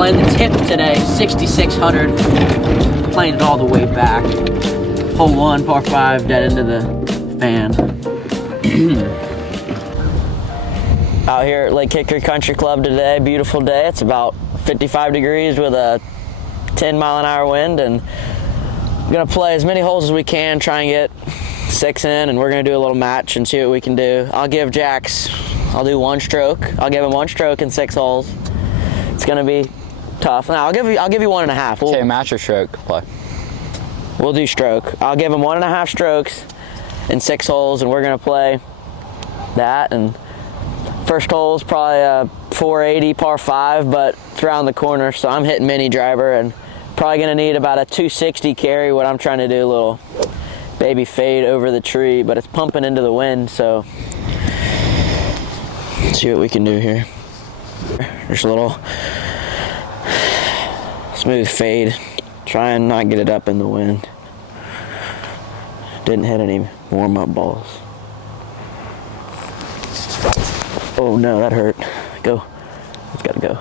Playing the tip today, 6,600. Playing it all the way back. Hole 1, par 5, dead into the fan. Out here at Lake Hickory Country Club today, beautiful day. It's about 55 degrees with a 10-mile-an-hour wind, and we're gonna play as many holes as we can, try and get 6 in, and we're gonna do a little match and see what we can do. I'll give Jax, I'll do 1 stroke. I'll give him 1 stroke in 6 holes. It's gonna be tough. No, I'll give you 1.5. Okay, match or stroke play? We'll do stroke. I'll give him 1.5 strokes in 6 holes, and we're gonna play that. And first hole is probably a 480 par 5, but it's around the corner, so I'm hitting mini driver and probably gonna need about a 260 carry. What I'm trying to do, a little baby fade over the tree, but it's pumping into the wind, so let's see what we can do here. There's a little smooth fade. Try and not get it up in the wind. Didn't hit any warm-up balls. Oh no, that hurt. Go. It's gotta go.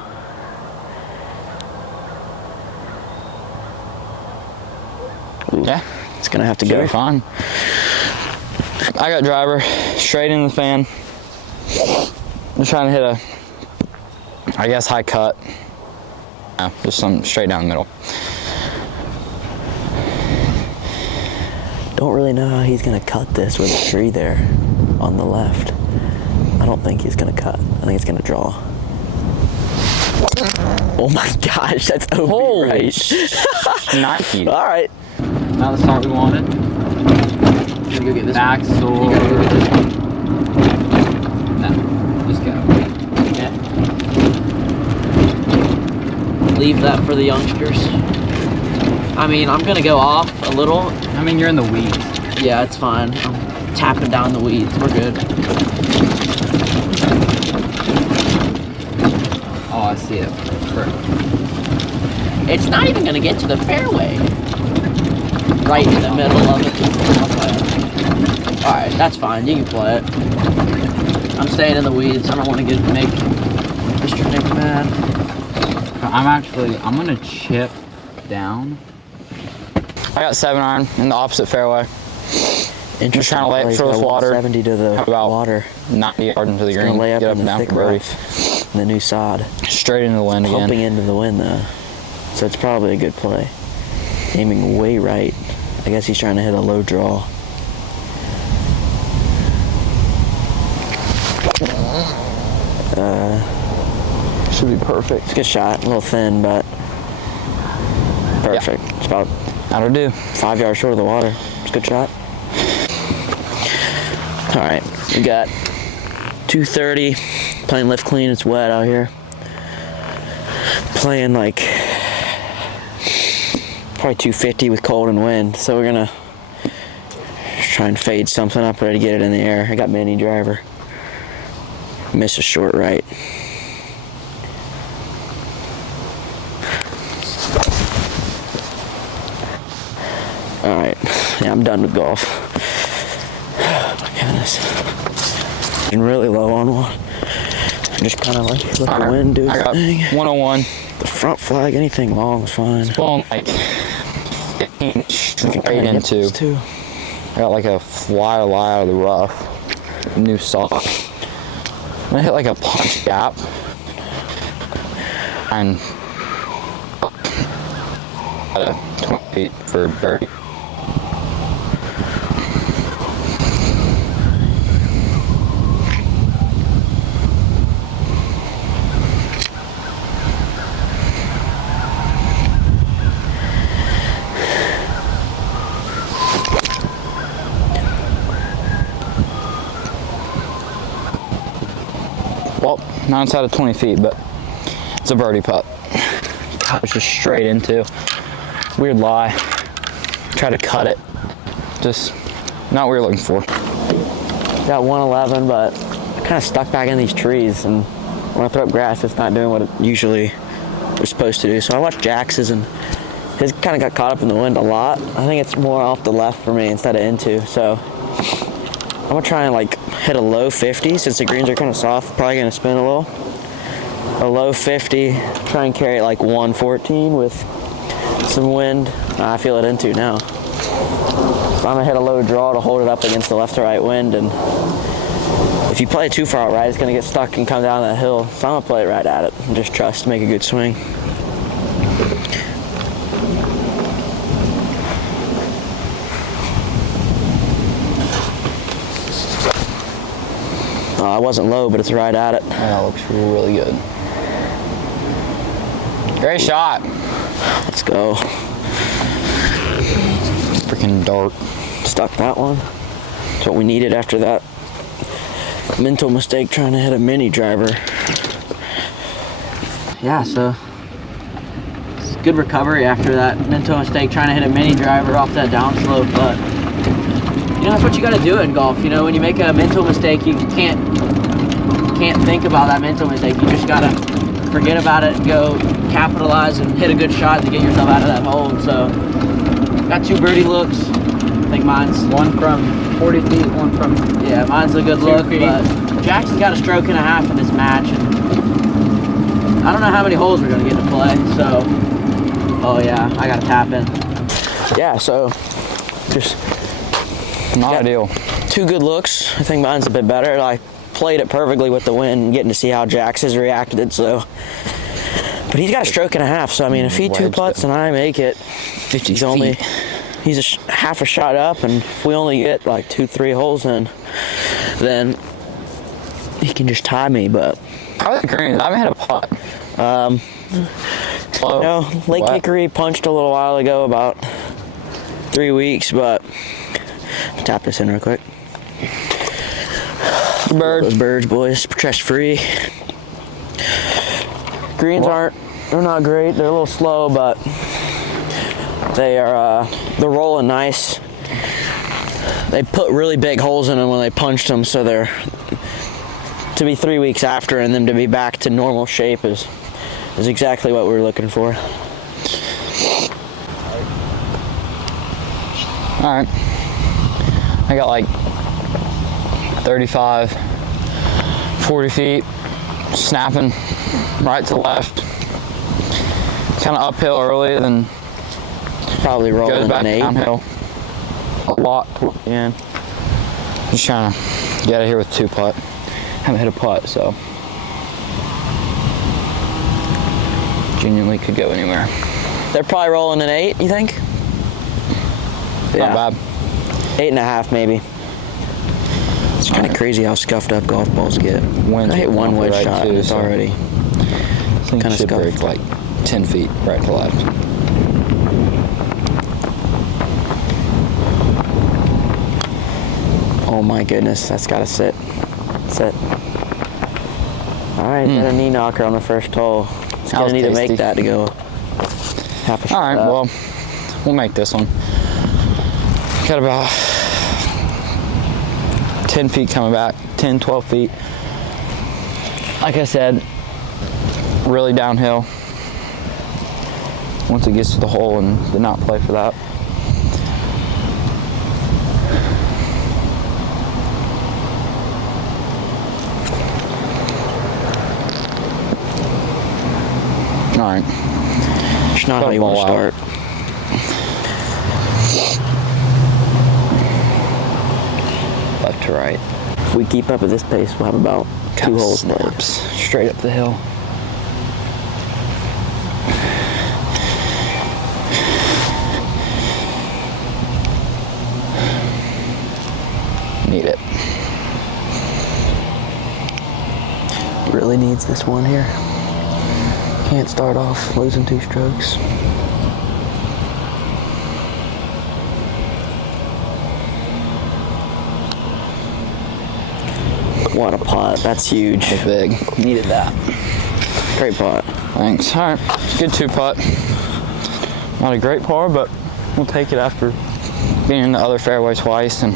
Ooh, yeah. It's gonna have to go. Fine. I got driver straight in the fan. I'm trying to hit a, I guess, high cut. No, just some straight down the middle. Don't really know how he's gonna cut this with a tree there on the left. I don't think he's gonna cut. I think it's gonna draw. Oh my gosh, that's OB right. Nike. All right. Now the start we wanted. Should we go get this back one? sword. You gotta go get this one. No, just go. Okay. Leave that for the youngsters. I mean, I'm gonna go off a little. I mean, you're in the weeds. Yeah, it's fine. I'm tapping down the weeds. We're good. Oh, I see it. It's not even gonna get to the fairway. Right in the middle of it. Alright, that's fine. You can play it. I'm staying in the weeds. I don't want to make Mr. Nick mad. I'm gonna chip down. I got 7-iron in the opposite fairway. Interesting. Just trying to lay it through this water. 70 to the about water. 90 yards into the green. Lay up Get in the down thick for birdie. rough. The new sod. Straight into the wind again. Pumping into the wind though. So it's probably a good play. Aiming way right. I guess he's trying to hit a low draw. Should be perfect. It's a good shot. A little thin, but perfect. Yeah. It's about That'll do. 5 yards short of the water. It's a good shot. All right, we got 230. Playing lift clean. It's wet out here. Playing like probably 250 with cold and wind. So we're gonna try and fade something up there to get it in the air. I got mini driver. Miss a short right. All right, yeah, I'm done with golf. Oh my goodness. I'm really low on one. I'm just kind of like let the wind do its thing. 101. The front flag, anything long is fine. It's blowing like 15 straight into. I got like a flyer lie out of the rough. New sock. I'm gonna hit like a punch gap. And at 20 feet for birdie. Well, not inside of 20 feet, but it's a birdie putt. It was just straight into. Weird lie. Try to cut it. Just not what we were looking for. Got 111, but I kind of stuck back in these trees, and when I throw up grass, it's not doing what it usually was supposed to do. So I watched Jax's, and his kind of got caught up in the wind a lot. I think it's more off the left for me instead of into. So I'm gonna try and like hit a low 50 since the greens are kind of soft. Probably gonna spin a little. a low 50. Try and carry it like 114 with some wind. I feel it into now. So I'm gonna hit a low draw to hold it up against the left to right wind, and if you play it too far out right, it's gonna get stuck and come down that hill. So I'm gonna play it right at it and just trust to make a good swing. I wasn't low, but it's right at it. That looks really good. Great shot. Let's go. Freaking dart. Stuck that one. That's what we needed after that mental mistake trying to hit a mini driver. Yeah, so it's good recovery after that mental mistake trying to hit a mini driver off that downslope, but you know, that's what you got to do in golf. You know, when you make a mental mistake, you can't think about that mental mistake. You just got to forget about it and go capitalize and hit a good shot to get yourself out of that hole. And so, got 2 birdie looks. I think mine's One from 40 feet, one from... Yeah, mine's a good 2 look, feet. but Jackson's got a stroke and a half in this match. And I don't know how many holes we're going to get to play, so... Oh yeah, I got to tap in. Yeah, so just... Not ideal. 2 good looks. I think mine's a bit better. I played it perfectly with the wind and getting to see how Jax has reacted, so... But he's got a stroke and a half, so I mean, if he 2 putts and I make it, 50 he's feet. only... He's half a shot up, and if we only get like 2-3 holes in, then he can just tie me. But I was green. I haven't had a putt. You know, Lake Hickory punched a little while ago, about 3 weeks, but tap this in real quick. Bird. Those birds, boys, chest free. Greens they're not great. They're a little slow, but they're rolling nice. They put really big holes in them when they punched them, so they're to be 3 weeks after and them to be back to normal shape is exactly what we were looking for. All right. I got like 35, 40 feet, snapping right to left. Kind of uphill early, then Probably rolling goes back an 8. downhill a lot toward the end. Just trying to get out of here with 2 putt. Haven't hit a putt, so genuinely could go anywhere. They're probably rolling an 8, you think? Not bad. 8.5 maybe. It's kind of crazy how scuffed up golf balls get. Wind's I hit one wedge right shot too, and it's so already I think kinda it should break scuffed. like 10 feet right to left. Oh my goodness, that's gotta sit. Sit. Alright, got a knee knocker on the first hole. It's That gonna was need to tasty. make that to go half a shot. All right, up. well, we'll make this one. Got about 10 feet coming back, 10, 12 feet. Like I said, really downhill. Once it gets to the hole, and did not play for that. All right. It's not how you want to Ball out. start. Left to right. If we keep up at this pace, we'll have about 2 holes played. Snaps straight up the hill. Need it. Really needs this one here. Can't start off losing 2 strokes. What a putt. That's huge. It's big. Needed that. Great putt. Thanks. All right. Good 2 putt. Not a great par, but we'll take it after being in the other fairway twice and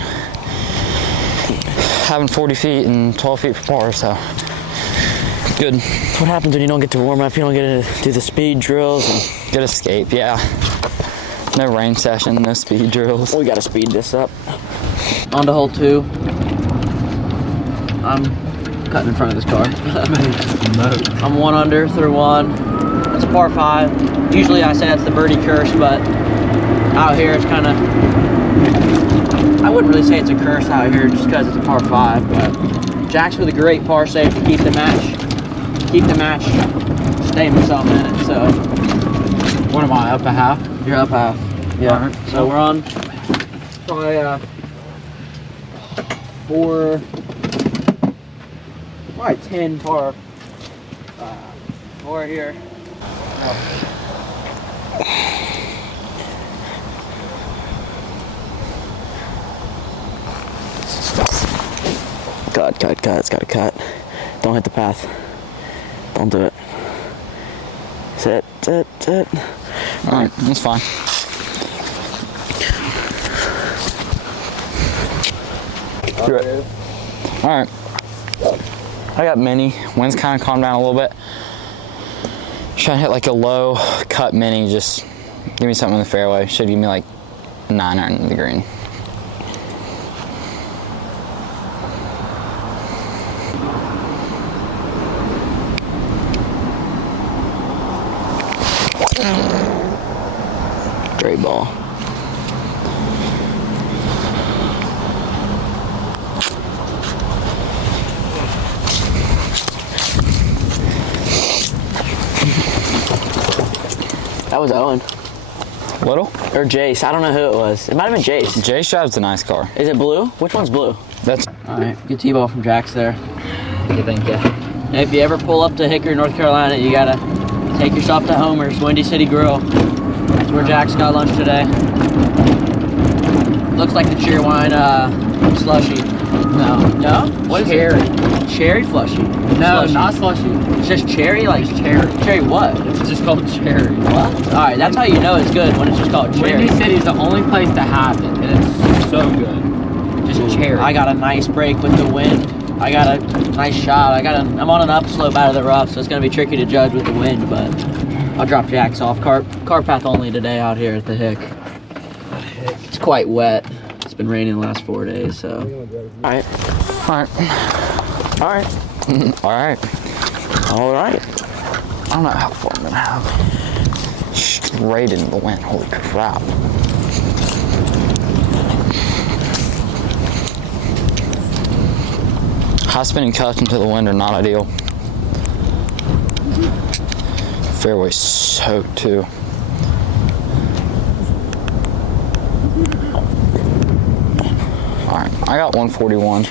having 40 feet and 12 feet for par, so good. That's what happens when you don't get to warm up. You don't get to do the speed drills. And Good escape, yeah. No rain session, no speed drills. we got to speed this up. On to hole 2. I'm cutting in front of this car. I'm 1 under through 1. It's a par 5. Usually I say that's the birdie curse, but out here it's kind of, I wouldn't really say it's a curse out here just because it's a par 5, but Jax with a great par save to keep the match, stay himself in it, so. What am I, up a half? You're up half. Yeah. Right. So we're on probably 10 par 4 here. Cut. It's got to cut. Don't hit the path. Don't do it. Sit. Alright, that's fine. Alright. I got mini. Wind's kind of calmed down a little bit. Trying to hit like a low cut mini. Just give me something in the fairway. Should give me like a 9 iron in the green. Great ball. That was Owen. Little? Or Jace. I don't know who it was. It might have been Jace. Jace drives a nice car. Is it blue? Which one's blue? That's Alright, good T-ball from Jax there. Thank you. And if you ever pull up to Hickory, North Carolina, you gotta take yourself to Homer's, Windy City Grill. That's where Jax got lunch today. Looks like the Cheerwine slushy. No? What is Cherry. it? Cherry slushy. No, Slushy. not slushy. It's just cherry, like It's cherry. Cherry what? It's just called cherry. What? Alright, that's how you know it's good, when it's just called cherry. Windy City's the only place to have it, and it's so good. Just cherry. I got a nice break with the wind. I got a nice shot. I'm on an upslope out of the rough, so it's gonna be tricky to judge with the wind, but I'll drop Jax off. Car path only today out here at the Hick. It's quite wet. It's been raining the last 4 days, so. Alright. Alright. I don't know how far I'm gonna have. Straight into the wind. Holy crap. High spinning cuts into the wind are not ideal. Fairway's soaked too. Alright, I got 141.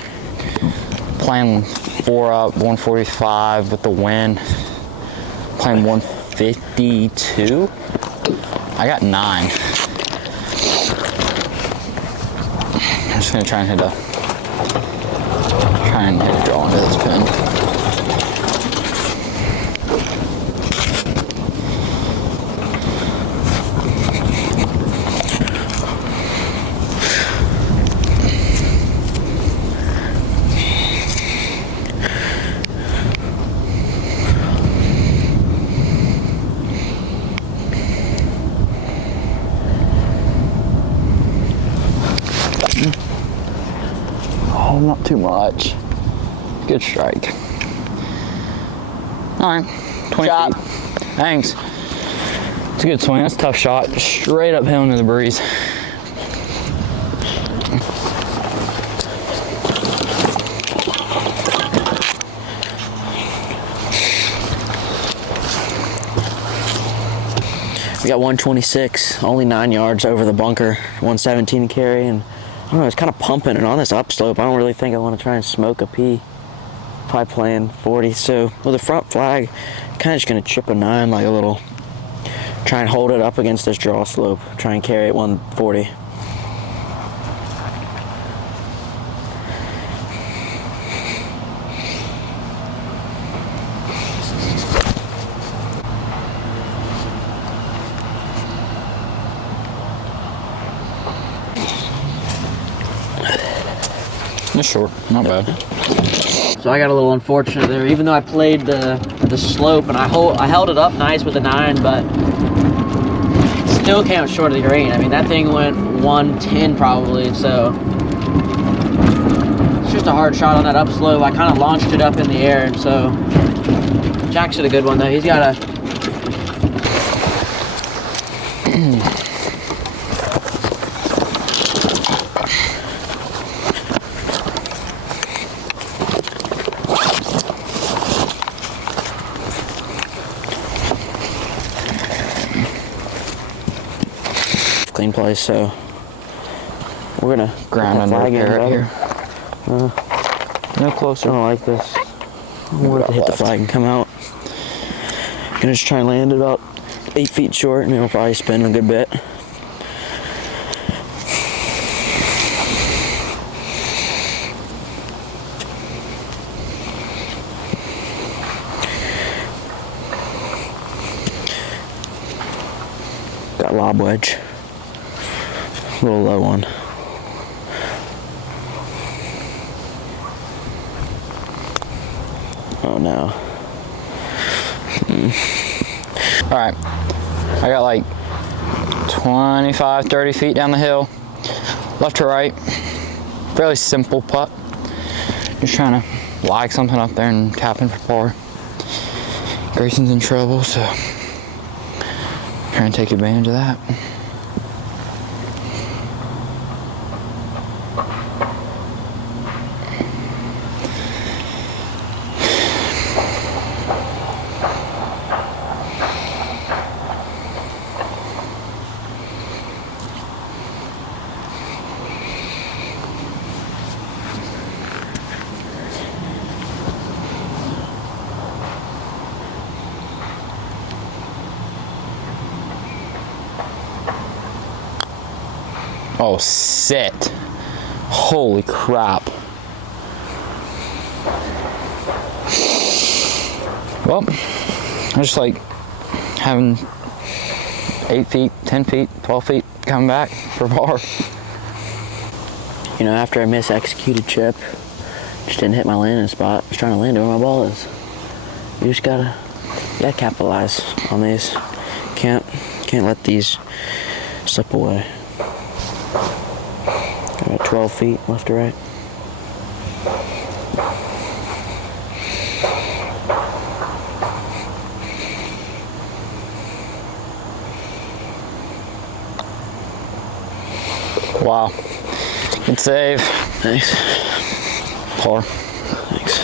Playing 4 up, 145 with the wind. Playing 152. I got 9. I'm just gonna try and hit a draw into this pin. Oh, not too much. Good strike. All right, 20 Shot. feet. Thanks. It's a good swing. That's a tough shot. Straight uphill into the breeze. We got 126, only 9 yards over the bunker, 117 to carry, and I don't know, it's kind of pumping, and on this upslope, I don't really think I want to try and smoke a P. Probably playing 40, so with a front flag, kind of just going to chip a 9 like a little, try and hold it up against this draw slope, try and carry it 140. It's short, not bad. So I got a little unfortunate there, even though I played the slope and I held it up nice with a 9, but it still came short of the green. I mean, that thing went 110 probably, so it's just a hard shot on that upslope. I kind of launched it up in the air, and so Jax did a good one though. He's got a clean place, so we're gonna Ground under a carrot here. No closer. I don't like this. We're gonna hit the flag and come out. Gonna just try and land it about 8 feet short, and it'll probably spin a good bit. Got a lob wedge. A little low one. Oh no. All right, I got like 25, 30 feet down the hill, left to right. Fairly simple putt. Just trying to lag something up there and tapping for par. Grayson's in trouble, so trying to take advantage of that. Oh, sit. Holy crap. Well, I just like having 8 feet, 10 feet, 12 feet coming back for par. You know, after I mis-executed chip, just didn't hit my landing spot. I was trying to land it where my ball is. You just gotta capitalize on these. Can't let these slip away. Got 12 feet left to right. Wow. Good save. Thanks. Par. Thanks.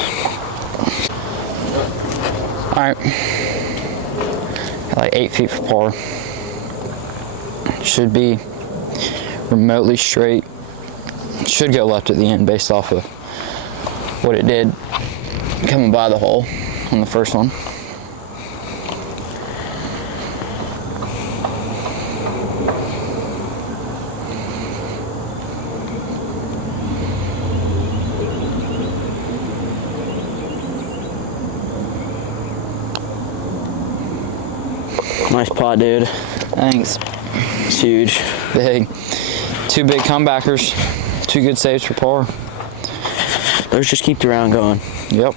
All right. Got like 8 feet for par. Should be remotely straight. Should go left at the end based off of what it did coming by the hole on the first one. Nice pot, dude. Thanks. It's huge. Big. 2 big comebackers. 2 good saves for par. Let's just keep the round going. Yep.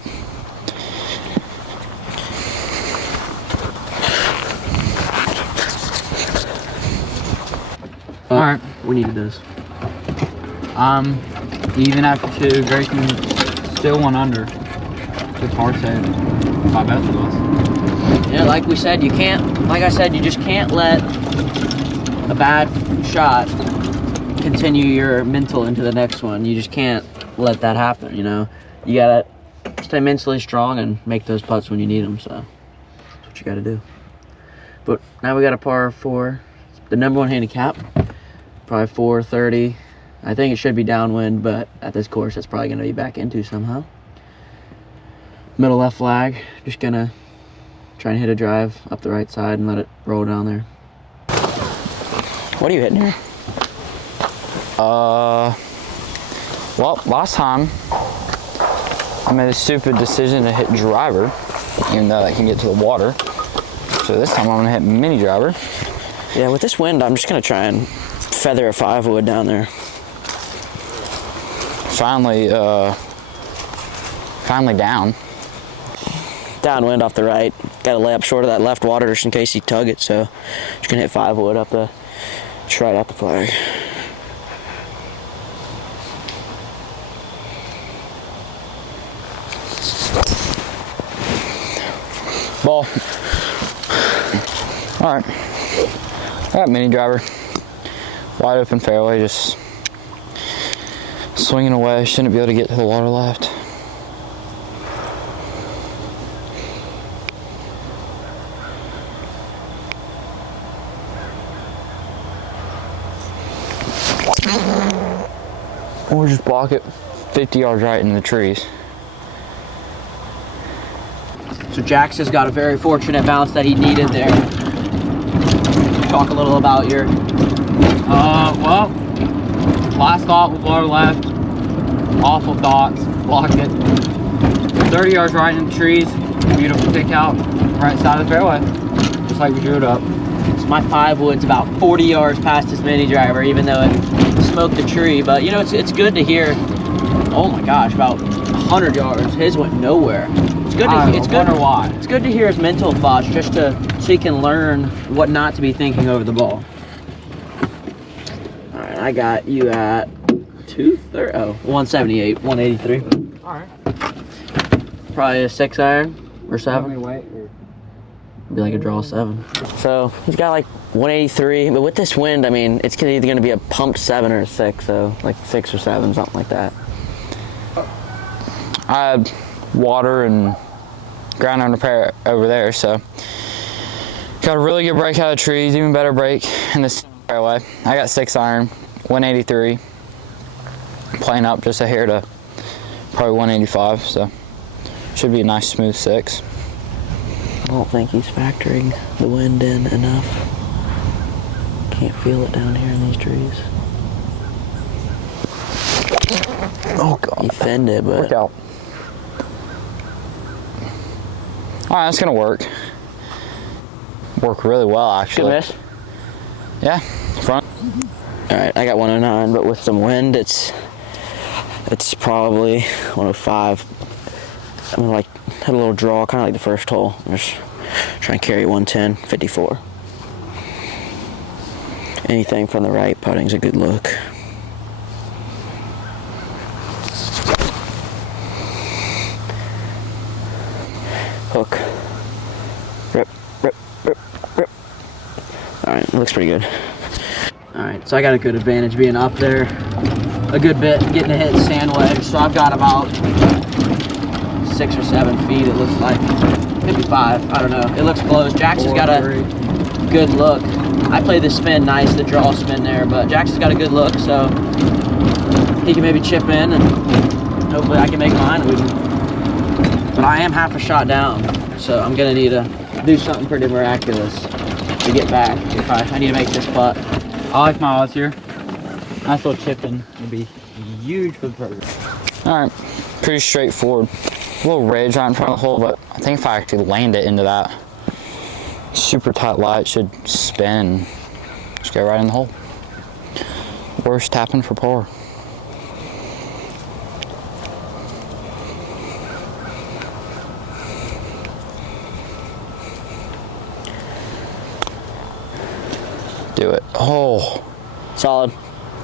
All right. We needed this. Even after 2, Grayson still 1 under. Just hard save by both of us. Yeah, like we said, like I said, you just can't let a bad shot continue your mental into the next one. You just can't let that happen, you know. You gotta stay mentally strong and make those putts when you need them, so that's what you gotta do. But now we got a par 4, the number 1 handicap, probably 430. I think it should be downwind, but at this course it's probably gonna be back into somehow. Middle left flag, just gonna try and hit a drive up the right side and let it roll down there. What are you hitting here? Well, last time I made a stupid decision to hit driver, even though I can get to the water. So this time I'm gonna hit mini driver. Yeah, with this wind, I'm just gonna try and feather a 5-wood down there. Finally down. Downwind off the right. Got to lay up short of that left water just in case you tug it. So just gonna hit 5-wood up the, just right at the flag. Ball. All right. I got mini driver. Wide open fairway, just swinging away. Shouldn't be able to get to the water left. Or just block it 50 yards right in the trees. So Jax has got a very fortunate bounce that he needed there. Talk a little about your... Well, last thought was water left. Awful thoughts. Blocked it. 30 yards right in the trees. Beautiful kick out. Right side of the fairway. Just like we drew it up. So my 5-wood's about 40 yards past his mini driver, even though it smoked the tree. But, you know, it's good to hear, oh my gosh, about 100 yards. His went nowhere. It's good Why. It's good to hear his mental thoughts, just so he can learn what not to be thinking over the ball. All right, I got you at 178, 183. All right. Probably a 6 iron or 7. Wait. Be like a draw 7. So he's got like 183, but with this wind, I mean, it's either going to be a pumped 7 or a 6, so like 6 or 7, something like that. I had water and ground under repair over there, so got a really good break out of the trees, even better break in this fairway. I got 6 iron, 183, playing up just a hair to probably 185, so should be a nice smooth 6. I don't think he's factoring the wind in enough. Can't feel it down here in these trees. Oh God, He fended, but work out. All right, that's gonna work. Work really well, actually. good miss. Yeah, front. All right, I got 109, but with some wind, it's probably 105. I'm gonna like hit a little draw, kind of like the first hole. I'm just trying to carry 110, 54. Anything from the right, putting's a good look. Hook. Rip, rip, rip, rip. All right, it looks pretty good. All right, so I got a good advantage being up there a good bit, getting to hit sand wedge. So I've got about 6 or 7 feet, it looks like. Maybe 5, I don't know. It looks close. Jax has got a good look. I play the spin nice, the draw spin there, but Jax has got a good look, so he can maybe chip in and hopefully I can make mine. But I am half a shot down, so I'm gonna need to do something pretty miraculous to get back if I need to make this putt. I like my odds here. Nice little chipping would be huge for the program. All right, pretty straightforward. A little ridge right in front of the hole, but I think if I actually land it into that super tight lie, it should spin and just go right in the hole. Worst tapping for par. Do it. Oh, Solid.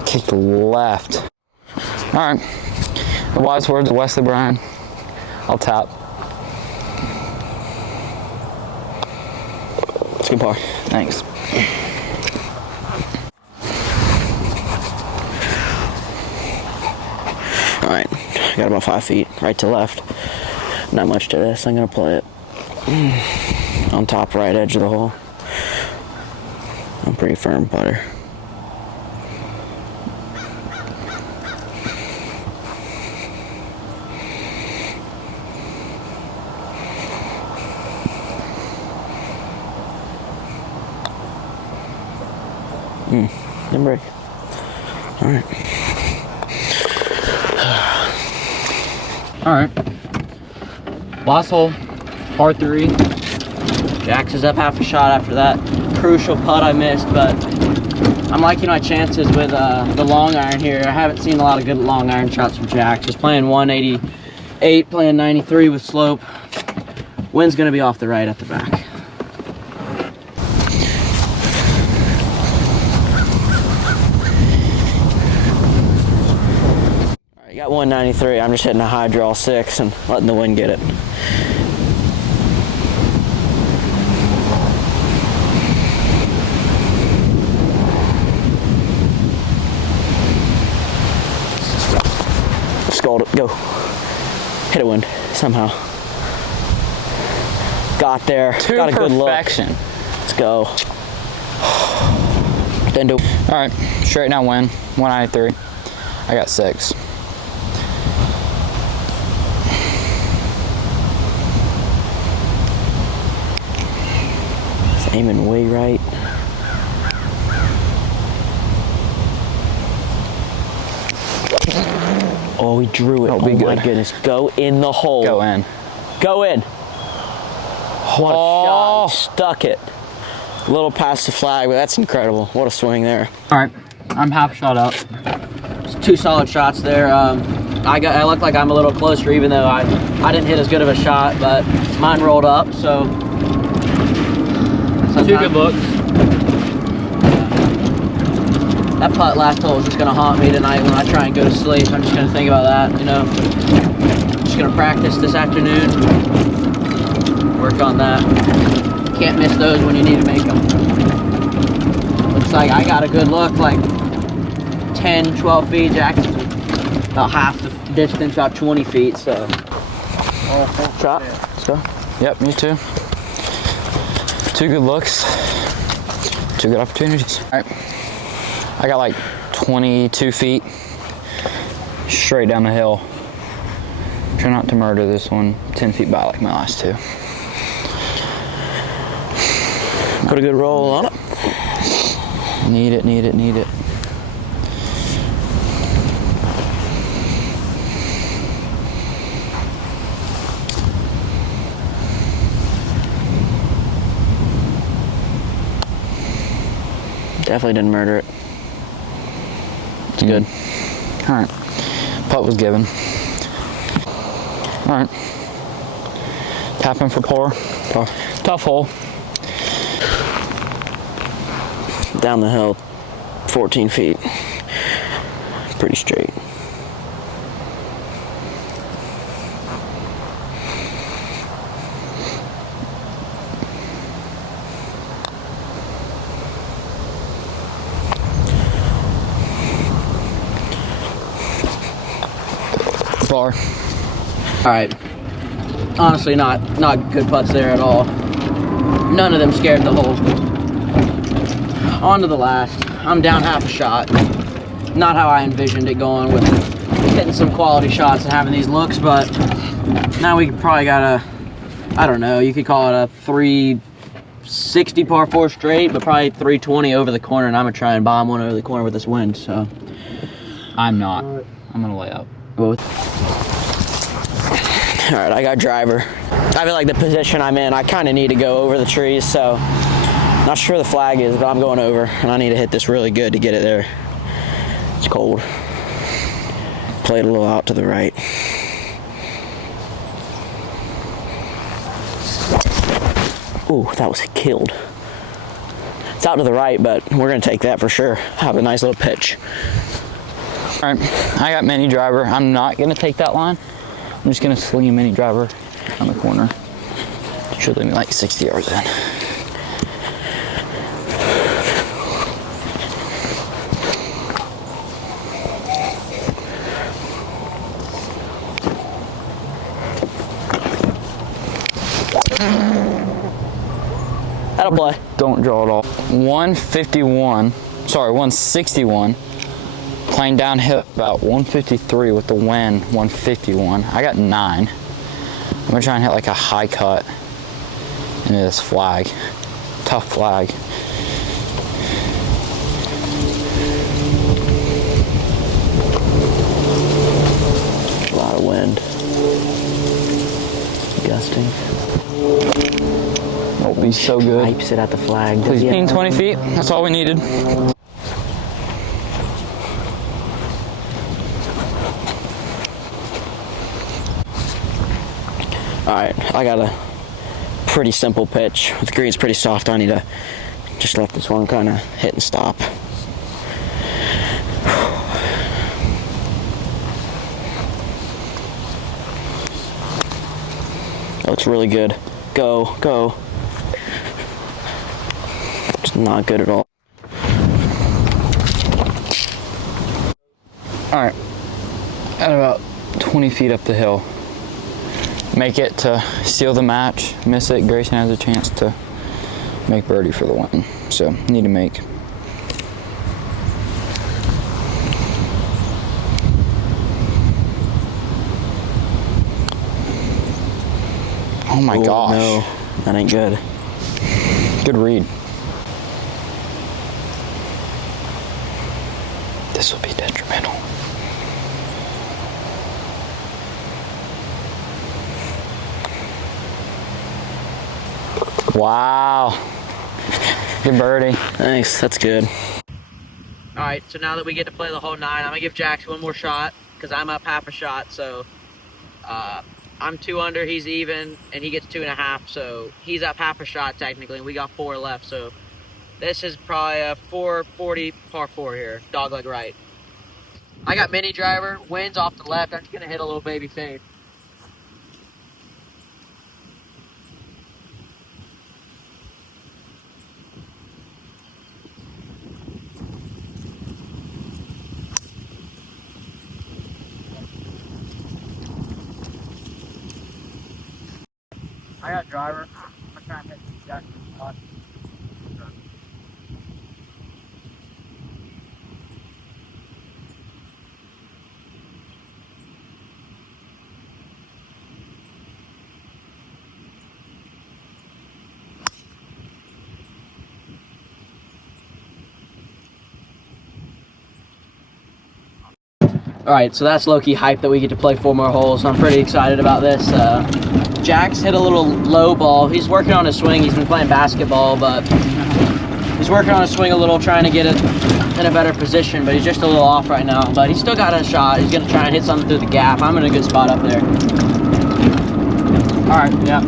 kicked left. All right. The wise words of Wesley Bryan. I'll tap. It's a good par. Thanks. All right, got about 5 feet, right to left. Not much to this. I'm gonna play it on top right edge of the hole. I'm pretty firm putter. Didn't break. All right. All right. Last hole, par 3. Jax is up half a shot after that crucial putt I missed, but I'm liking my chances with the long iron here. I haven't seen a lot of good long iron shots from Jax. Just playing 188, playing 93 with slope. Wind's gonna be off the right at the back. All right, got 193. I'm just hitting a high draw 6 and letting the wind get it. Scold it. Go. Hit a wind somehow. Got there. Got a good look. Perfection. Let's go. Then do. All right, straight down wind, 193. I got 6. It's aiming way right. Oh, we drew it. That'll be oh my good. goodness. Go in the hole. Go in. Go in. What a shot. Oh. He stuck it. A little past the flag, but that's incredible. What a swing there. All right, I'm half shot up. It's 2 solid shots there. I look like I'm a little closer, even though I didn't hit as good of a shot, but mine rolled up, so. 2 good looks. That putt last hole is just gonna haunt me tonight when I try and go to sleep. I'm just gonna think about that, you know. Just gonna practice this afternoon. Work on that. Can't miss those when you need to make them. Looks like I got a good look, like 10, 12 feet. Jax about half the distance, about 20 feet, so. Shot, let's go. Yep, me too. 2 good looks, 2 good opportunities. All right, I got like 22 feet straight down the hill. Try not to murder this one 10 feet by like my last 2. Put a good roll on it. Need it, need it, need it. Definitely didn't murder it. It's good. All right, putt was given. All right, tapping for par. Tough hole. Down the hill, 14 feet. Pretty straight. Par. All right. Honestly, not good putts there at all. None of them scared the hole. On to the last. I'm down half a shot. Not how I envisioned it going, with hitting some quality shots and having these looks, but now we probably got a, I don't know, you could call it a 360 par 4 straight, but probably 320 over the corner, and I'm gonna try and bomb one over the corner with this wind, so. I'm not. I'm gonna lay up. Both. All right, I got driver. I feel like the position I'm in, I kind of need to go over the trees, so not sure the flag is, but I'm going over, and I need to hit this really good to get it there. It's cold. Played a little out to the right. Ooh, that was killed. It's out to the right, but we're gonna take that for sure. Have a nice little pitch. All right, I got mini driver. I'm not gonna take that line. I'm just gonna sling a mini driver on the corner. Should leave me like 60 yards in. That'll play. Don't draw it all. 151, sorry, 161. Playing downhill about 153 with the wind, 151. I got 9. I'm gonna try and hit like a high cut into this flag. Tough flag. A lot of wind. Gusting. Won't be so good. Wipes it at the flag. Please, 20 feet, that's all we needed. All right, I got a pretty simple pitch. The green's pretty soft. I need to just let this one kind of hit and stop. That looks really good. Go, go. It's not good at all. All right, at about 20 feet up the hill. Make it to seal the match. Miss it, Grayson has a chance to make birdie for the win. So, need to make. Oh my gosh. No, that ain't good. Good read. This will be detrimental. Wow. Good birdie. Thanks, that's good. All right, so now that we get to play the whole 9, I'm gonna give Jax one more shot because I'm up half a shot. So I'm 2 under, he's even, and he gets 2.5. So he's up half a shot technically, and we got 4 left. So this is probably a 440 par 4 here, dogleg right. I got mini driver, winds off the left. I'm just gonna hit a little baby fade. I got driver. I'm trying to hit Jax spot. All right, so that's low-key hype that we get to play 4 more holes. I'm pretty excited about this. Jax hit a little low ball. He's working on his swing. He's been playing basketball, but he's working on his swing a little, trying to get it in a better position, but he's just a little off right now. But he's still got a shot. He's going to try and hit something through the gap. I'm in a good spot up there. All right, yeah.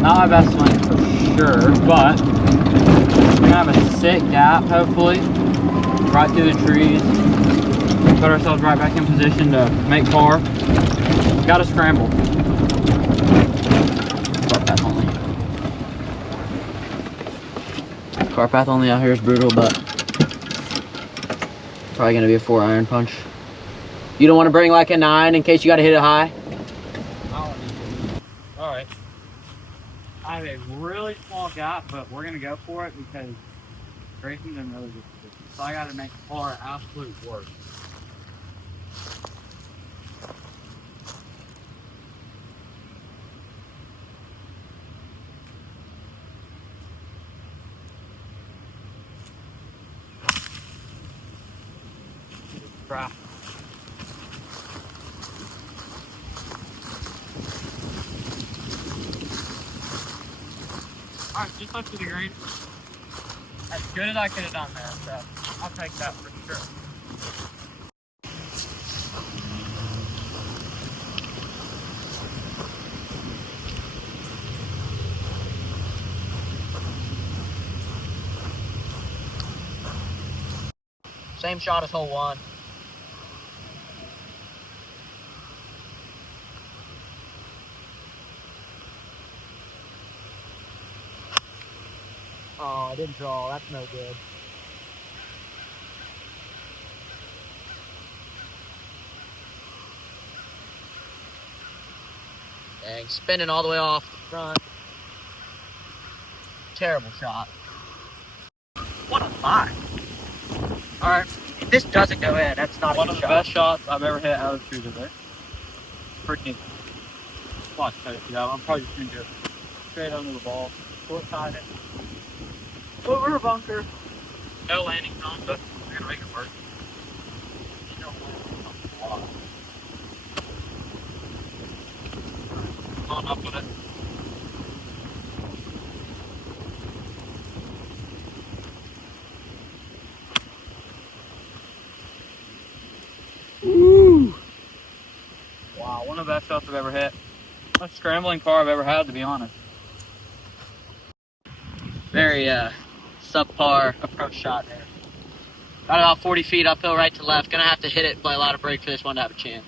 Not my best swing for sure, but we're gonna have a sick gap, hopefully. Right through the trees. Put ourselves right back in position to make par. Got to scramble. Car path only. Car path only out here is brutal, but probably going to be a 4-iron punch. You don't want to bring like a 9 in case you got to hit it high? All right. I have a really small gap, but we're gonna go for it because Grayson's in really good position. So I gotta make par absolute work. Crap. Alright, just up to the green. As good as I could have done there, so I'll take that for sure. Same shot as hole 1. Oh, I didn't draw. That's no good. Dang, spinning all the way off the front. Terrible shot. What a lie. Alright, if this doesn't go in, that's not One a of good the shot. best shots I've ever hit out of the tree today. Freaking watch that. Yeah, I'm probably just gonna go straight under the ball. Short-sided. Over a bunker. No landing zone, but we're gonna make it work. On up with it. Woo! Wow, one of the best shots I've ever hit. Most scrambling par I've ever had, to be honest. Very subpar approach shot there. Got about 40 feet uphill right to left. Gonna have to hit it and play a lot of break for this one to have a chance.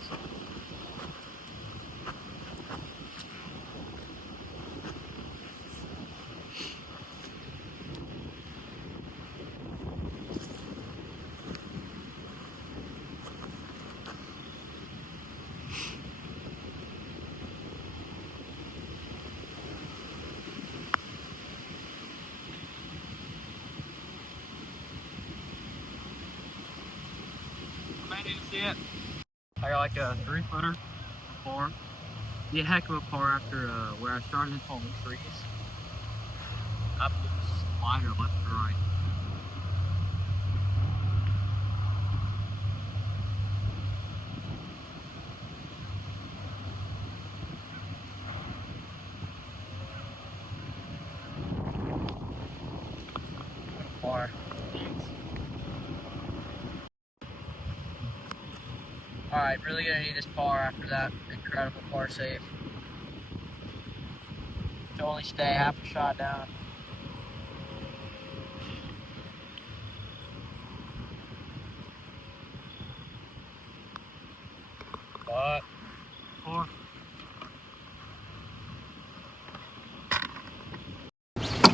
see it? I got like a 3-footer par. Be a heck of a par after where I started this hole in the trees. Absolute slider left to right. Par. Alright, really gonna need this par after that incredible par save. To only stay half a shot down. But, par.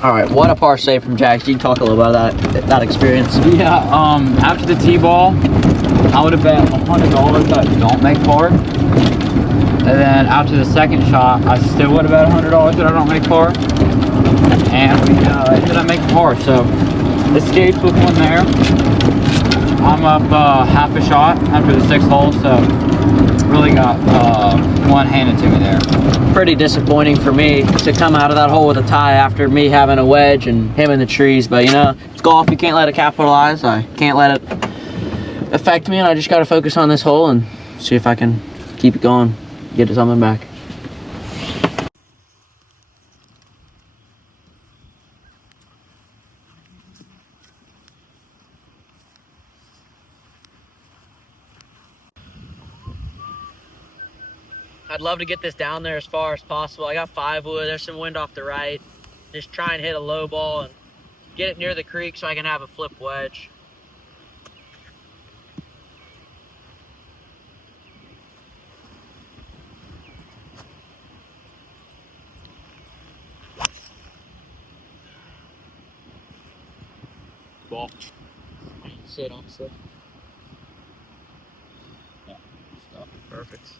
Alright, what a par save from Jax. You can talk a little about that experience. Yeah, after the tee ball, I would have bet $100 that I don't make par. And then after the second shot, I still would have bet $100 that I don't make par. And we ended up making par. So this gauge book one there. I'm up half a shot after the 6th hole, so really got one handed to me there. Pretty disappointing for me to come out of that hole with a tie after me having a wedge and him in the trees. But you know, it's golf. You can't let it capitalize. I can't let it affect me, and I just got to focus on this hole and see if I can keep it going, get something back. I'd love to get this down there as far as possible. I got 5 wood, there's some wind off the right. Just try and hit a low ball and get it near the creek so I can have a flip wedge. Ball. Sit on slip. Yeah, stuff. Perfect.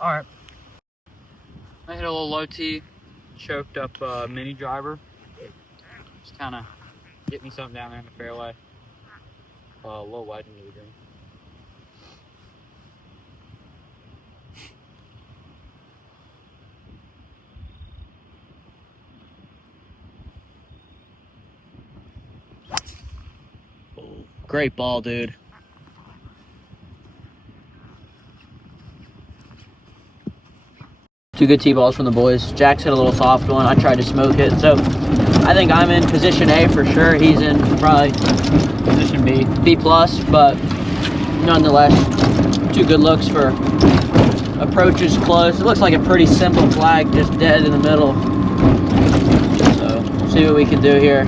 Alright. I hit a little low tee, choked up mini driver. Just kind of get me something down there in the fairway. A little wide into the green. Great ball, dude. Two good tee balls from the boys. Jax hit a little soft one. I tried to smoke it. So I think I'm in position A for sure. He's in probably Position B. B+, but nonetheless, two good looks for approaches close. It looks like a pretty simple flag, just dead in the middle. So we'll see what we can do here.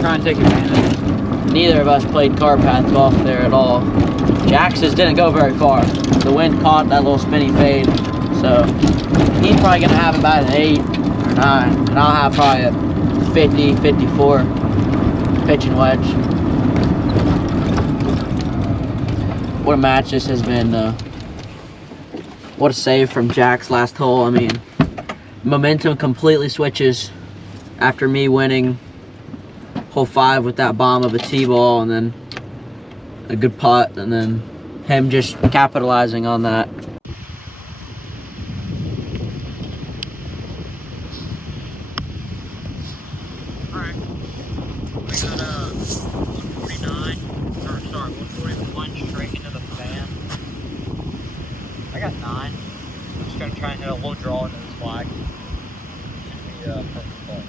Try and take advantage. Neither of us played car path golf there at all. Jax's didn't go very far. The wind caught that little spinny fade. So he's probably gonna have about an 8 or 9. And I'll have probably a 50, 54 pitching wedge. What a match this has been. What a save from Jax last hole. I mean, momentum completely switches after me winning hole 5 with that bomb of a tee ball and then a good putt, and then him just capitalizing on that. Alright. We got 149, or sorry, 141 straight into the fan. I got 9. I'm just gonna try and hit a little draw into this flag. Should be a perfect ball.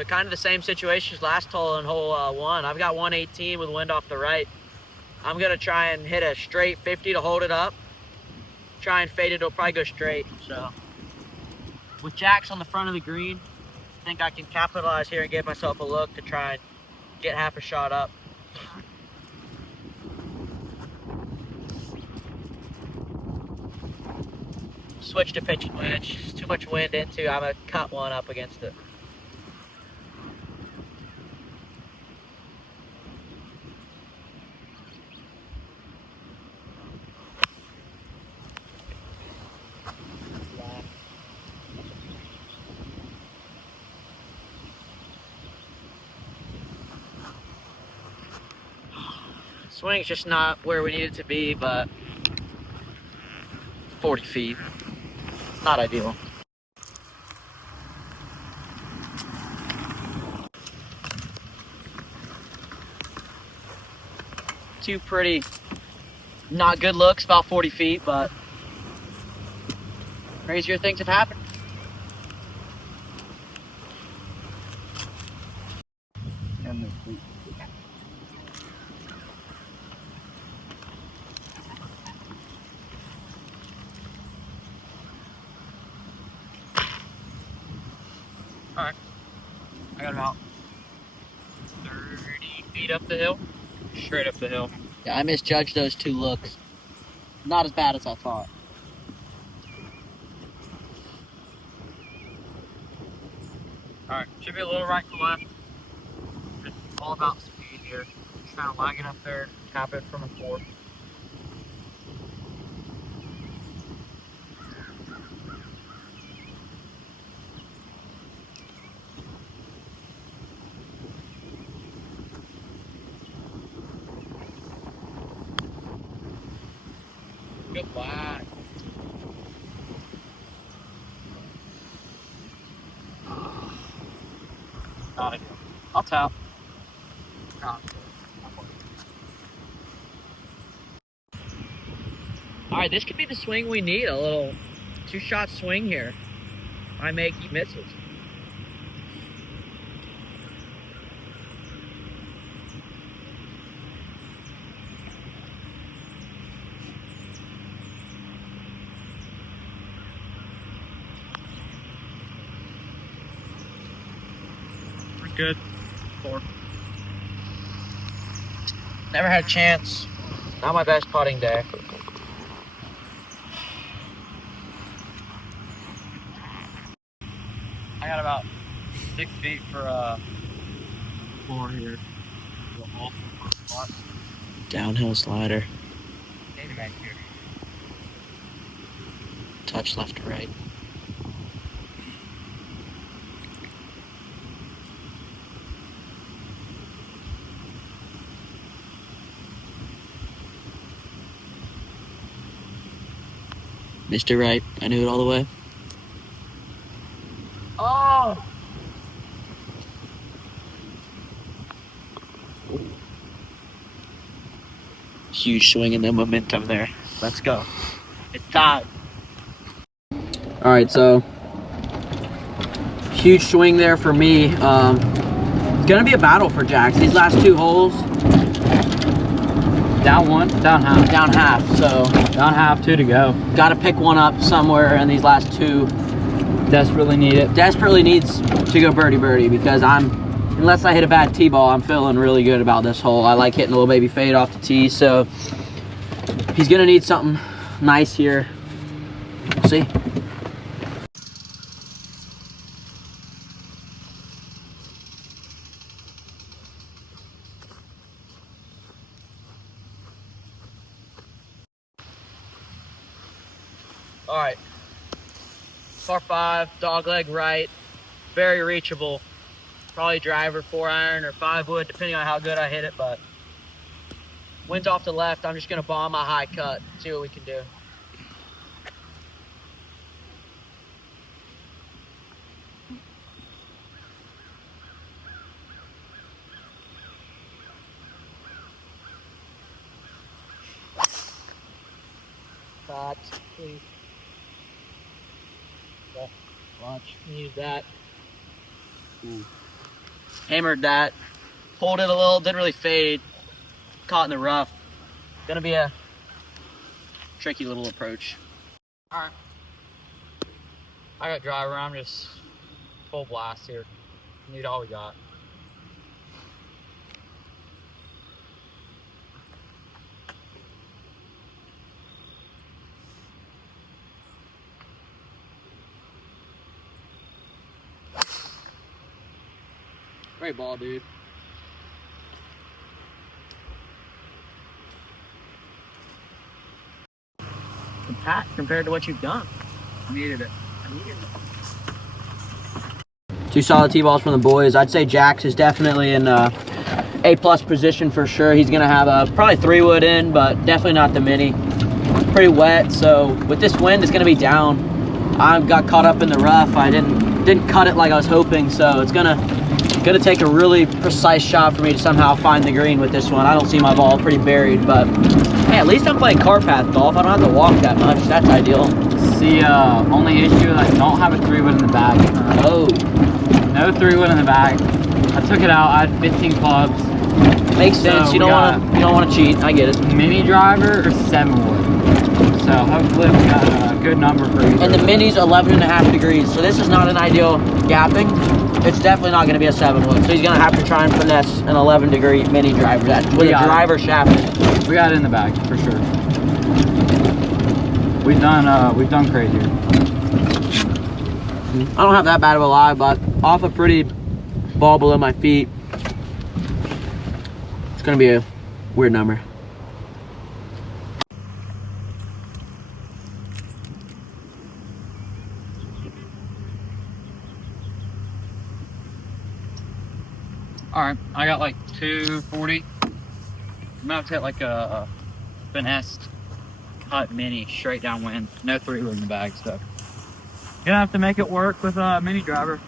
So kind of the same situation as last hole in hole 1. I've got 118 with wind off the right. I'm gonna try and hit a straight 50 to hold it up. Try and fade it, it'll probably go straight. So with Jax on the front of the green, I think I can capitalize here and give myself a look to try and get half a shot up. Switch to pitch and wedge. There's too much wind into, I'm gonna cut one up against it. Swing's just not where we need it to be, but 40 feet. It's not ideal. Two pretty not good looks, about 40 feet, but crazier things have happened. Alright, I got about 30 feet up the hill. Straight up the hill. Yeah, I misjudged those two looks. Not as bad as I thought. Alright, should be a little right to left. Just all about speed here. Just trying to lag it up there, tap it from a 4. Good lag. Not again. I'll tap. Alright, this could be the swing we need. A little 2-shot swing here. I make he misses. Good. 4. Never had a chance. Not my best putting day. I got about 6 feet for a 4 here. Downhill slider. Back here. Touch left to right. Mr. Right, I knew it all the way. Oh! Huge swing and then momentum there. Let's go. It's time. All right, so huge swing there for me. It's gonna be a battle for Jax. These last 2 holes. Down 1, down half. Down half, so Down half, 2 to go. got to pick one up somewhere in these last 2. Desperately need it. Desperately needs to go birdie because unless I hit a bad tee ball, I'm feeling really good about this hole. I like hitting a little baby fade off the tee, so he's gonna need something nice here. We'll see. All right, par 5, dog leg right, very reachable. Probably driver, 4-iron or 5-wood, depending on how good I hit it, but wind's off the left. I'm just gonna bomb my high cut, see what we can do. Cut, please. Watch, use that. Ooh. Hammered that. Pulled it a little, didn't really fade. Caught in the rough. Gonna be a tricky little approach. Alright. I got driver, I'm just full blast here. Need all we got. Great ball, dude. Pat, compared to what you've done. Needed it. Two solid T-balls from the boys. I'd say Jax is definitely in A+ position for sure. He's gonna have a probably 3-wood in, but definitely not the mini. Pretty wet, so with this wind, it's gonna be down. I got caught up in the rough. I didn't cut it like I was hoping, so it's gonna take a really precise shot for me to somehow find the green with this one. I don't see my ball, pretty buried, but hey, at least I'm playing cart path golf. I don't have to walk that much. That's ideal. The only issue is I don't have a 3-wood in the bag. Oh. No 3-wood in the bag. I took it out. I had 15 clubs. Makes sense. So you don't want to cheat. I get it. Mini driver or 7-wood. So hopefully we got a good number for you. And the mini's 11.5 degrees, so this is not an ideal gapping. It's definitely not going to be a 7-wood, so he's going to have to try and finesse an 11-degree mini driver with a driver shaft in it. We got it in the bag for sure. We've done crazier. I don't have that bad of a lie, but off a pretty ball below my feet, it's going to be a weird number. Alright, I got like 240. I'm gonna have to hit like a finessed cut mini straight downwind. No 3-wood in the bag, so gonna have to make it work with a mini driver.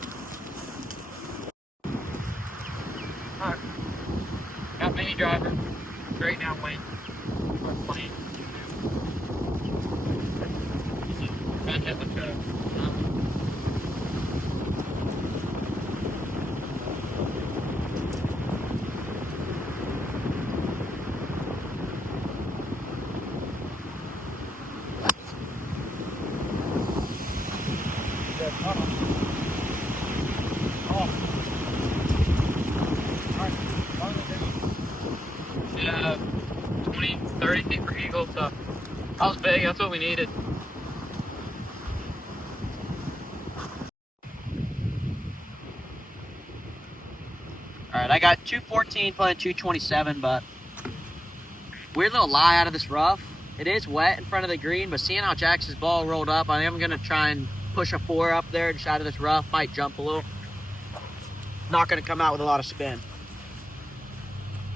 Alright, got mini driver, straight downwind. Plane. Trying to hit like a yeah, 20, 30 feet per eagle, so that was big, that's what we needed. Alright, I got 214 playing 227, but weird little lie out of this rough. It is wet in front of the green, but seeing how Jax's ball rolled up, I am going to try and push a 4 up there just out of this rough. Might jump a little. Not going to come out with a lot of spin.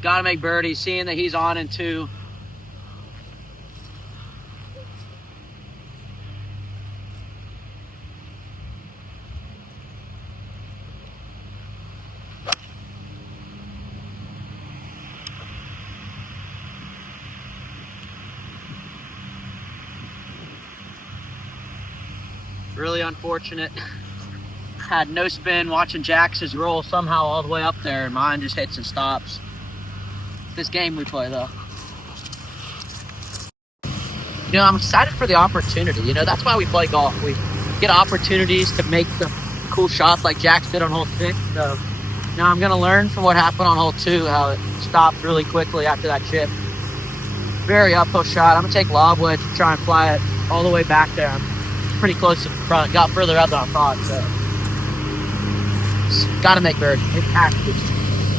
Got to make birdie, seeing that he's on in 2. Really unfortunate. Had no spin watching Jax's roll somehow all the way up there, and mine just hits and stops. It's this game we play, though. You know, I'm excited for the opportunity. You know, that's why we play golf. We get opportunities to make the cool shots like Jax did on hole 6. So now I'm going to learn from what happened on hole 2, how it stopped really quickly after that chip. Very uphill shot. I'm going to take lob wedge and try and fly it all the way back there. I'm pretty close to the front. Got further up than I thought, so got to make birdie. It has to.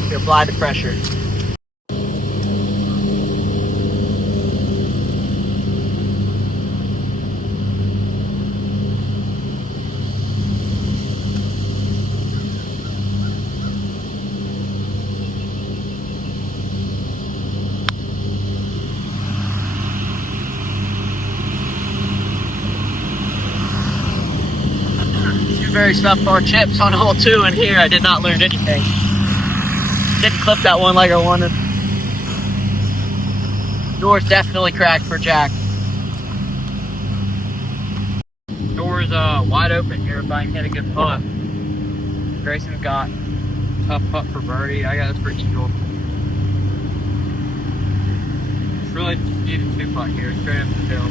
You're applied to pressure. Very subpar chips on hole 2, and here I did not learn anything. Didn't clip that one like I wanted. Door's definitely cracked for Jack. Door's wide open here if I can hit a good putt. Grayson's got tough putt for birdie. I got this for eagle. Just really just needed 2 putt here, straight up the hill.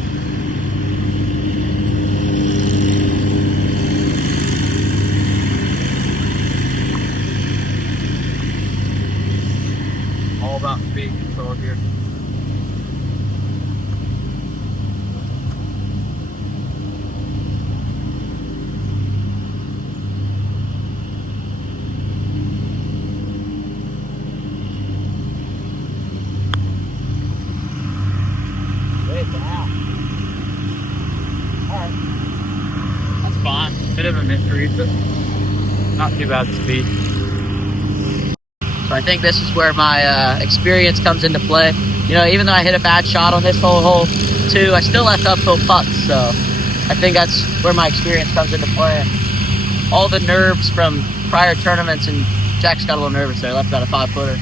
All about speed control here. That's fine. Bit of a mystery, but not too bad speed. So I think this is where my experience comes into play. You know, even though I hit a bad shot on this hole 2, I still left uphill putts. So I think that's where my experience comes into play. All the nerves from prior tournaments, and Jax got a little nervous there. Left about a 5-footer.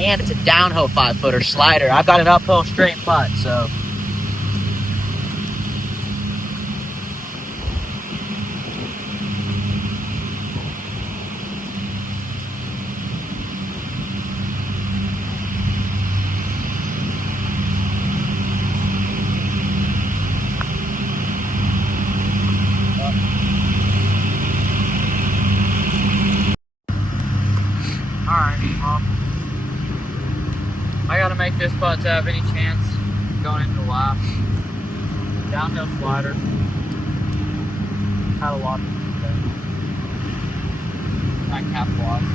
And it's a downhill 5-footer slider. I've got an uphill straight putt, so. Alright, well, I gotta make this putt to have any chance going into the lap. Downhill slider. Had a lot of there. I capitalized.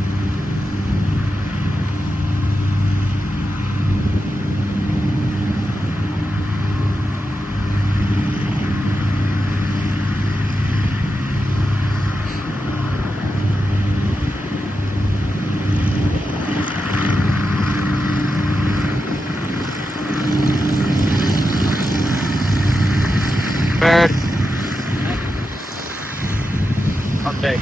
Bird. I'll take.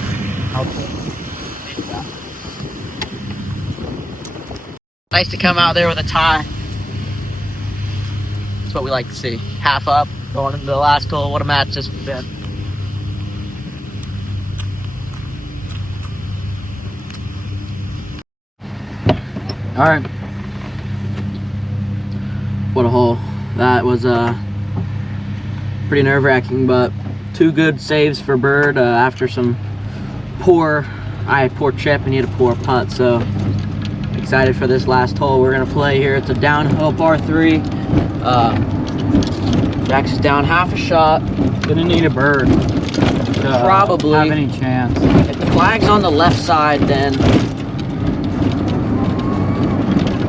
Nice to come out there with a tie. That's what we like to see. Half up, going into the last hole. What a match this has been. All right. What a hole. That was pretty nerve-wracking, but 2 good saves for Bird after some I had poor chip and he had a poor putt, so excited for this last hole we're gonna play here. It's a downhill par 3. Jax is down half a shot. Gonna need a bird to Probably. have any chance. If the flag's on the left side, then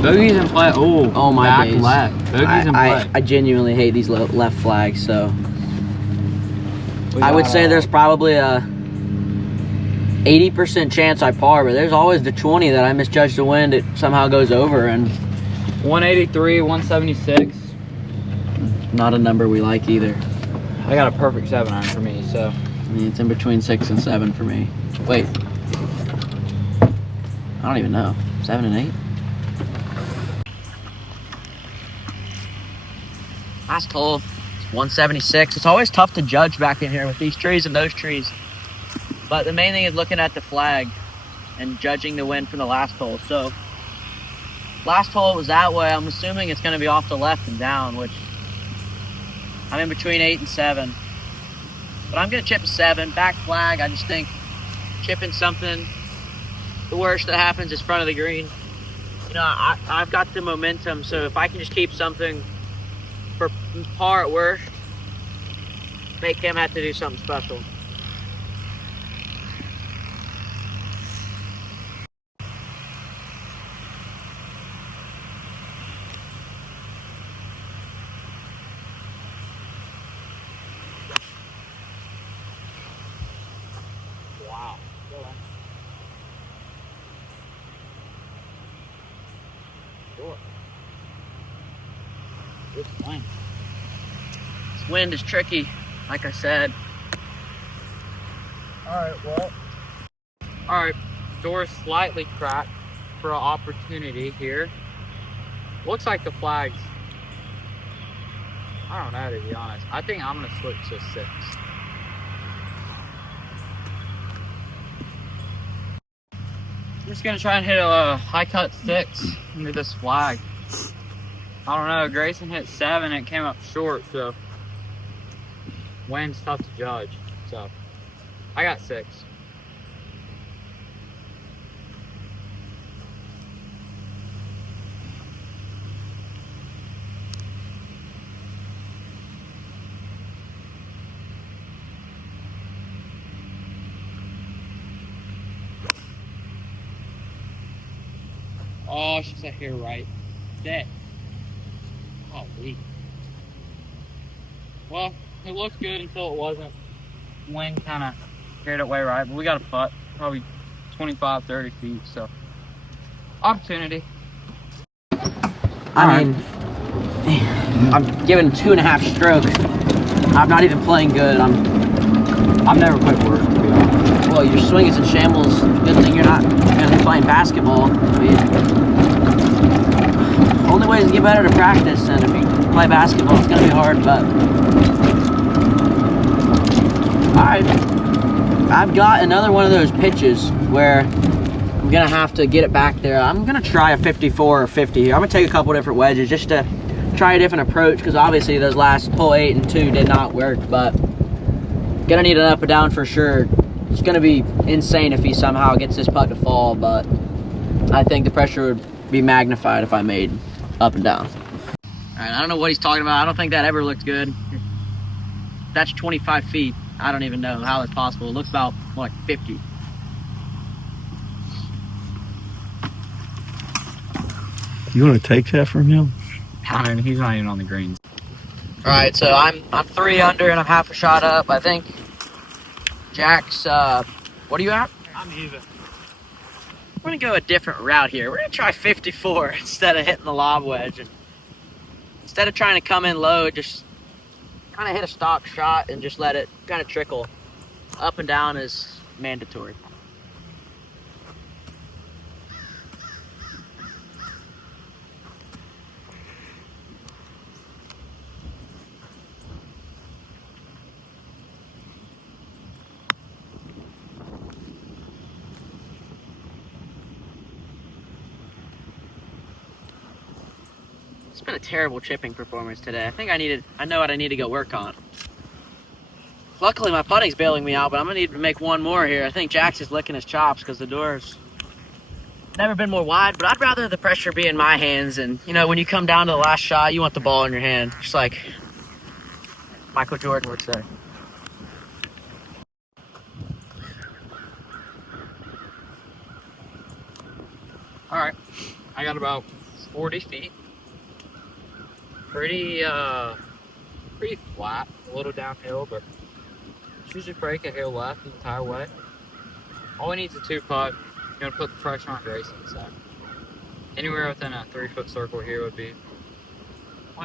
Bogey's in play. Oh my back days. left. Bogey's in play. I genuinely hate these left flags, so I would say there's probably a 80% chance I par, but there's always the 20 that I misjudge the wind. It somehow goes over, and 183, 176. not a number we like either. I got a perfect 7-iron for me, so. I mean, it's in between 6 and 7 for me. Wait. I don't even know. 7 and 8? Last hole. It's 176. It's always tough to judge back in here with these trees and those trees. But the main thing is looking at the flag and judging the wind from the last hole. So, last hole was that way. I'm assuming it's going to be off the left and down, which I'm in between 8 and 7. But I'm going to chip a 7. Back flag, I just think chipping something, the worst that happens is front of the green. You know, I've got the momentum, so if I can just keep something for par at worst, make him have to do something special. Wow. Sure. Good swing. This wind is tricky, like I said. Alright, door slightly cracked for an opportunity here. Looks like the flag's, I don't know, to be honest. I think I'm gonna switch to 6. just gonna try and hit a high cut 6 into this flag. I don't know, Grayson hit 7, it came up short, so wind's tough to judge. So I got 6. Oh, she said here right. Set. Holy. Well, it looked good until it wasn't. Wind kind of carried it way right, but we got a putt, probably 25, 30 feet, so opportunity. I mean, I'm giving 2.5 strokes. I'm not even playing good. I've never quit work, to be honest. Well, your swing is in shambles. Good thing you're not going to be playing basketball. I mean, only way is to get better to practice, and if you play basketball, it's going to be hard, but... Alright. I've got another one of those pitches where I'm going to have to get it back there. I'm going to try a 54 or 50 here. I'm going to take a couple different wedges just to try a different approach, because obviously those last hole 8 and 2 did not work, but gonna need an up and down for sure. It's gonna be insane if he somehow gets this putt to fall, but I think the pressure would be magnified if I made up and down. Alright, I don't know what he's talking about. I don't think that ever looked good. That's 25 feet. I don't even know how that's possible. It looks about more like 50. You want to take that from him? I mean, he's not even on the greens. Alright, so I'm 3 under and I'm half a shot up. I think Jax, what are you at? I'm even. We're gonna go a different route here. We're gonna try 54 instead of hitting the lob wedge. And instead of trying to come in low, just kind of hit a stock shot and just let it kind of trickle. Up and down is mandatory. It's been a terrible chipping performance today. I think I know what I need to go work on. Luckily, my putting's bailing me out, but I'm gonna need to make one more here. I think Jax is licking his chops because the door's never been more wide, but I'd rather the pressure be in my hands. And, you know, when you come down to the last shot, you want the ball in your hand, just like Michael Jordan would say. All right, I got about 40 feet. Pretty flat, a little downhill, but usually break a hill left the entire way. All we need is a 2-putt. Gonna put the pressure on Grayson, so anywhere within a 3-foot circle here would be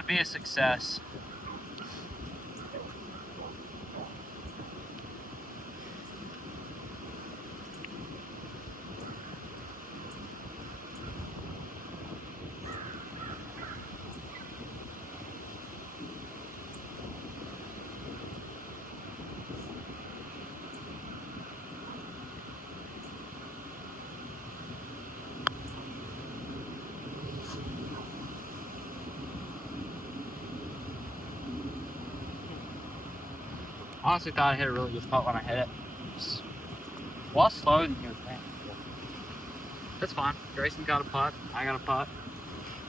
a success. Honestly thought I hit a really good putt when I hit it. Just a lot slower than you would think. That's fine. Grayson got a putt. I got a putt.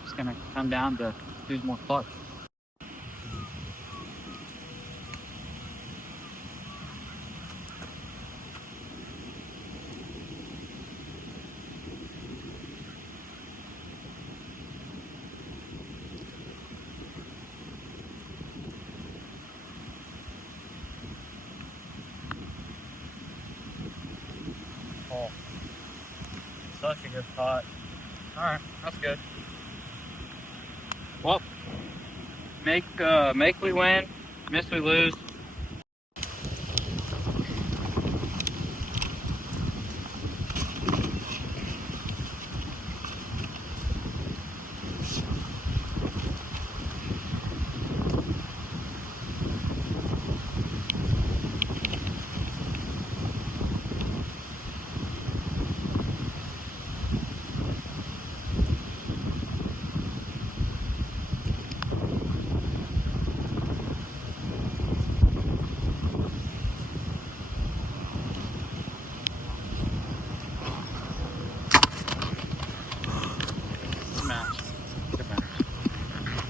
It's gonna come down to who's more clutch. Oh, such a good putt. Alright, that's good. Well, make we win, miss we lose.